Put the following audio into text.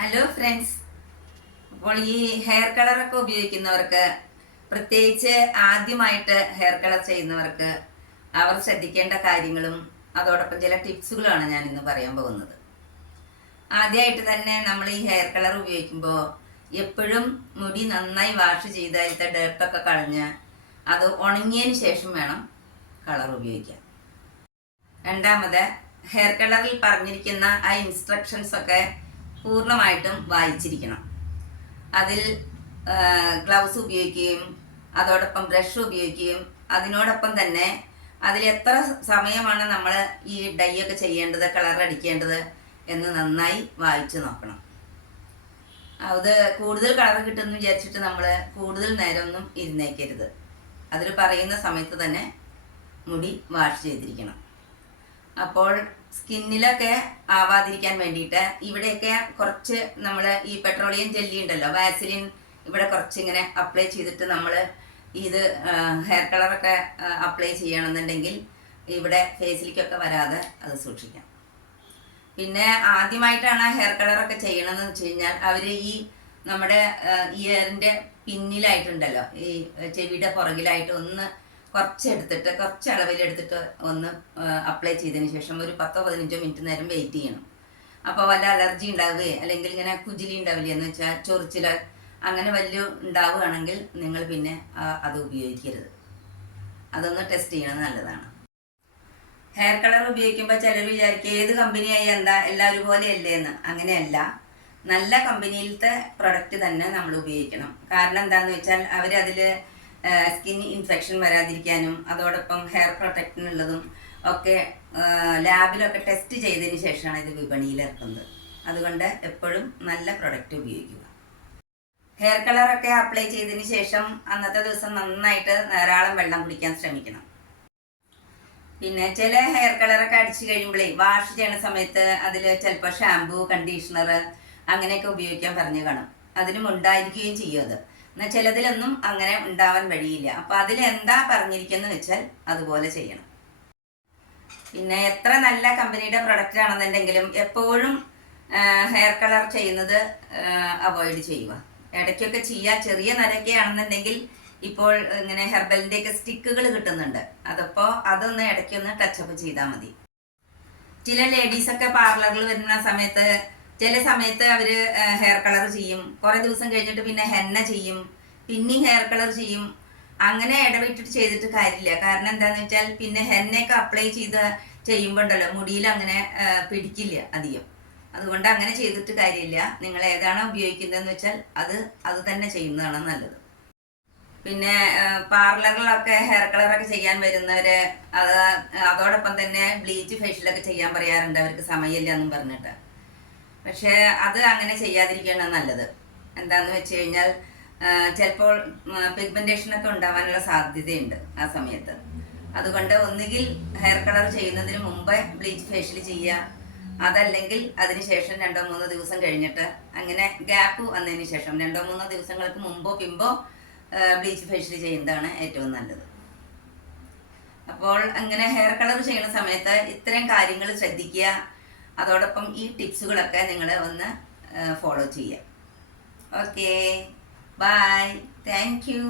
Hello friends. അപ്പോൾ ഈ hair കളറൊക്കെ ഉപയോഗിക്കുന്നവർക്ക്, പ്രത്യേകിച്ച് ആദ്യമായിട്ട് ഹെയർ കളർ ചെയ്യുന്നവർക്ക് അവർ ശ്രദ്ധിക്കേണ്ട കാര്യങ്ങളും അതോടൊപ്പം ചില ടിപ്സുകളാണ് ഞാൻ ഇന്ന് പറയാൻ പോകുന്നത്. ആദ്യമായിട്ട് തന്നെ നമ്മൾ ഈ ഹെയർ കളർ ഉപയോഗിക്കുമ്പോൾ എപ്പോഴും മുടി നന്നായി വാഷ് ചെയ്ത് അതിലത്തെ ഡേർട്ടൊക്കെ കളഞ്ഞ് അത് ഉണങ്ങിയതിന് ശേഷം വേണം കളർ ഉപയോഗിക്കാൻ. രണ്ടാമത്, ഹെയർ കളറിൽ പറഞ്ഞിരിക്കുന്ന ആ ഇൻസ്ട്രക്ഷൻസ് ഒക്കെ പൂർണ്ണമായിട്ടും വായിച്ചിരിക്കണം. അതിൽ ഗ്ലൗസ് ഉപയോഗിക്കുകയും അതോടൊപ്പം ബ്രഷ് ഉപയോഗിക്കുകയും അതിനോടൊപ്പം തന്നെ അതിൽ എത്ര സമയമാണ് നമ്മൾ ഈ ഡൈ ഒക്കെ ചെയ്യേണ്ടത്, കളർ അടിക്കേണ്ടത് എന്ന് നന്നായി വായിച്ചു നോക്കണം. അത് കൂടുതൽ കളർ കിട്ടുമെന്ന് വിചാരിച്ചിട്ട് നമ്മൾ കൂടുതൽ നേരമൊന്നും ഇരുന്നേക്കരുത്. അതിൽ പറയുന്ന സമയത്ത് തന്നെ മുടി വാഷ് ചെയ്തിരിക്കണം. അപ്പോൾ സ്കിന്നിലൊക്കെ ആവാതിരിക്കാൻ വേണ്ടിയിട്ട് ഇവിടെയൊക്കെ കുറച്ച് നമ്മൾ ഈ പെട്രോളിയം ജെല്ലി ഉണ്ടല്ലോ, വാസലിൻ, ഇവിടെ കുറച്ച് ഇങ്ങനെ അപ്ലൈ ചെയ്തിട്ട് നമ്മൾ ഇത് ഹെയർ കളറൊക്കെ അപ്ലൈ ചെയ്യണമെന്നുണ്ടെങ്കിൽ ഇവിടെ ഫേസിലേക്കൊക്കെ വരാതെ അത് സൂക്ഷിക്കാം. പിന്നെ ആദ്യമായിട്ടാണ് ഹെയർ കളറൊക്കെ ചെയ്യണമെന്ന് വെച്ച് കഴിഞ്ഞാൽ അവർ ഈ നമ്മുടെ ഇയറിൻ്റെ പിന്നിലായിട്ടുണ്ടല്ലോ, ഈ ചെവിയുടെ പുറകിലായിട്ട് ഒന്ന് കുറച്ച് അളവിലെടുത്തിട്ട് ഒന്ന് അപ്ലൈ ചെയ്തതിന് ശേഷം ഒരു 10-15 മിനിറ്റ് നേരം വെയിറ്റ് ചെയ്യണം. അപ്പോൾ വല്ല അലർജി ഉണ്ടാവുകയോ അല്ലെങ്കിൽ ഇങ്ങനെ കുജിലി ഉണ്ടാവില്ല എന്ന് വെച്ചാൽ ചൊറിച്ചിൽ അങ്ങനെ വലിയ ഉണ്ടാവുകയാണെങ്കിൽ നിങ്ങൾ പിന്നെ അത് ഉപയോഗിക്കരുത്. അതൊന്ന് ടെസ്റ്റ് ചെയ്യണത് നല്ലതാണ്. ഹെയർ കളർ ഉപയോഗിക്കുമ്പോൾ ചിലർ വിചാരിക്കുക ഏത് കമ്പനിയായി എന്താ എല്ലാവരും പോലെ അല്ലേ എന്ന്. അങ്ങനെയല്ല, നല്ല കമ്പനിയിലത്തെ പ്രൊഡക്റ്റ് തന്നെ നമ്മൾ ഉപയോഗിക്കണം. കാരണം എന്താണെന്ന് വെച്ചാൽ അവരതിൽ സ്കിൻ ഇൻഫെക്ഷൻ വരാതിരിക്കാനും അതോടൊപ്പം ഹെയർ പ്രൊട്ടക്റ്റിനുള്ളതും ഒക്കെ ലാബിലൊക്കെ ടെസ്റ്റ് ചെയ്തതിന് ശേഷമാണ് ഇത് വിപണിയിൽ ഇറക്കുന്നത്. അതുകൊണ്ട് എപ്പോഴും നല്ല പ്രൊഡക്റ്റ് ഉപയോഗിക്കുക. ഹെയർ കളറൊക്കെ അപ്ലൈ ചെയ്തതിന് ശേഷം അന്നത്തെ ദിവസം നന്നായിട്ട് ധാരാളം വെള്ളം കുടിക്കാൻ ശ്രമിക്കണം. പിന്നെ ചില ഹെയർ കളറൊക്കെ അടിച്ചു കഴിയുമ്പോഴേ വാഷ് ചെയ്യുന്ന സമയത്ത് അതിൽ ചിലപ്പോൾ ഷാമ്പൂ, കണ്ടീഷണർ അങ്ങനെയൊക്കെ ഉപയോഗിക്കാൻ പറഞ്ഞു കാണും. അതിനും ഉണ്ടായിരിക്കുകയും ചെയ്യും. അത് എന്നാൽ ചിലതിലൊന്നും അങ്ങനെ ഉണ്ടാവാൻ വഴിയില്ല. അപ്പോൾ അതിലെന്താ പറഞ്ഞിരിക്കുന്നത് വെച്ചാൽ അതുപോലെ ചെയ്യണം. പിന്നെ എത്ര നല്ല കമ്പനിയുടെ പ്രൊഡക്റ്റ് ആണെന്നുണ്ടെങ്കിലും എപ്പോഴും ഹെയർ കളർ ചെയ്യുന്നത് അവോയ്ഡ് ചെയ്യുക. ഇടയ്ക്കൊക്കെ ചെയ്യുക. ചെറിയ നരയൊക്കെ ആണെന്നുണ്ടെങ്കിൽ ഇപ്പോൾ ഇങ്ങനെ ഹെർബലിൻ്റെയൊക്കെ സ്റ്റിക്കുകൾ കിട്ടുന്നുണ്ട്. അതപ്പോൾ അതൊന്ന് ഇടയ്ക്കൊന്ന് ടച്ചപ്പ് ചെയ്താൽ മതി. ചില ലേഡീസൊക്കെ പാർലറിൽ വരുന്ന സമയത്ത് ചില സമയത്ത് അവർ ഹെയർ കളർ ചെയ്യും, കുറേ ദിവസം കഴിഞ്ഞിട്ട് പിന്നെ ഹെന്ന ചെയ്യും, പിന്നെയും ഹെയർ കളർ ചെയ്യും. അങ്ങനെ ഇടവിട്ടിട്ട് ചെയ്തിട്ട് കാര്യമില്ല. കാരണം എന്താണെന്ന് വെച്ചാൽ പിന്നെ ഹെന്നയൊക്കെ അപ്ലൈ ചെയ്യുമ്പോൾ ഉണ്ടല്ലോ മുടിയിൽ അങ്ങനെ പിടിക്കില്ല അധികം. അതുകൊണ്ട് അങ്ങനെ ചെയ്തിട്ട് കാര്യമില്ല. നിങ്ങൾ ഏതാണോ ഉപയോഗിക്കുന്നതെന്ന് വെച്ചാൽ അത് തന്നെ ചെയ്യുന്നതാണ് നല്ലത്. പിന്നെ പാർലറിലൊക്കെ ഹെയർ കളറൊക്കെ ചെയ്യാൻ വരുന്നവര് അതോടൊപ്പം തന്നെ ബ്ലീച്ച് ഫേഷ്യലൊക്കെ ചെയ്യാൻ പറയാറുണ്ട്, അവർക്ക് സമയമില്ല എന്നും പറഞ്ഞിട്ട്. പക്ഷേ അത് അങ്ങനെ ചെയ്യാതിരിക്കുകയാണ് നല്ലത്. എന്താണെന്ന് വെച്ച് കഴിഞ്ഞാൽ ചിലപ്പോൾ പിഗ്മെൻറ്റേഷനൊക്കെ ഉണ്ടാവാനുള്ള സാധ്യതയുണ്ട് ആ സമയത്ത്. അതുകൊണ്ട് ഒന്നുകിൽ ഹെയർ കളർ ചെയ്യുന്നതിന് മുമ്പേ ബ്ലീച്ച് ഫേഷ്യൽ ചെയ്യുക, അതല്ലെങ്കിൽ അതിനുശേഷം 2-3 ദിവസം കഴിഞ്ഞിട്ട്, അങ്ങനെ ഗ്യാപ്പ് വന്നതിന് ശേഷം 2-3 ദിവസങ്ങൾക്ക് മുമ്പോ പിമ്പോ ബ്ലീച്ച് ഫേഷ്യൽ ചെയ്യുന്നതാണ് ഏറ്റവും നല്ലത്. അപ്പോൾ അങ്ങനെ ഹെയർ കളർ ചെയ്യുന്ന സമയത്ത് ഇത്രയും കാര്യങ്ങൾ ശ്രദ്ധിക്കുക. അതോടൊപ്പം ഈ ടിപ്സുകളൊക്കെ നിങ്ങൾ ഒന്ന് ഫോളോ ചെയ്യുക. Okay, bye, thank U.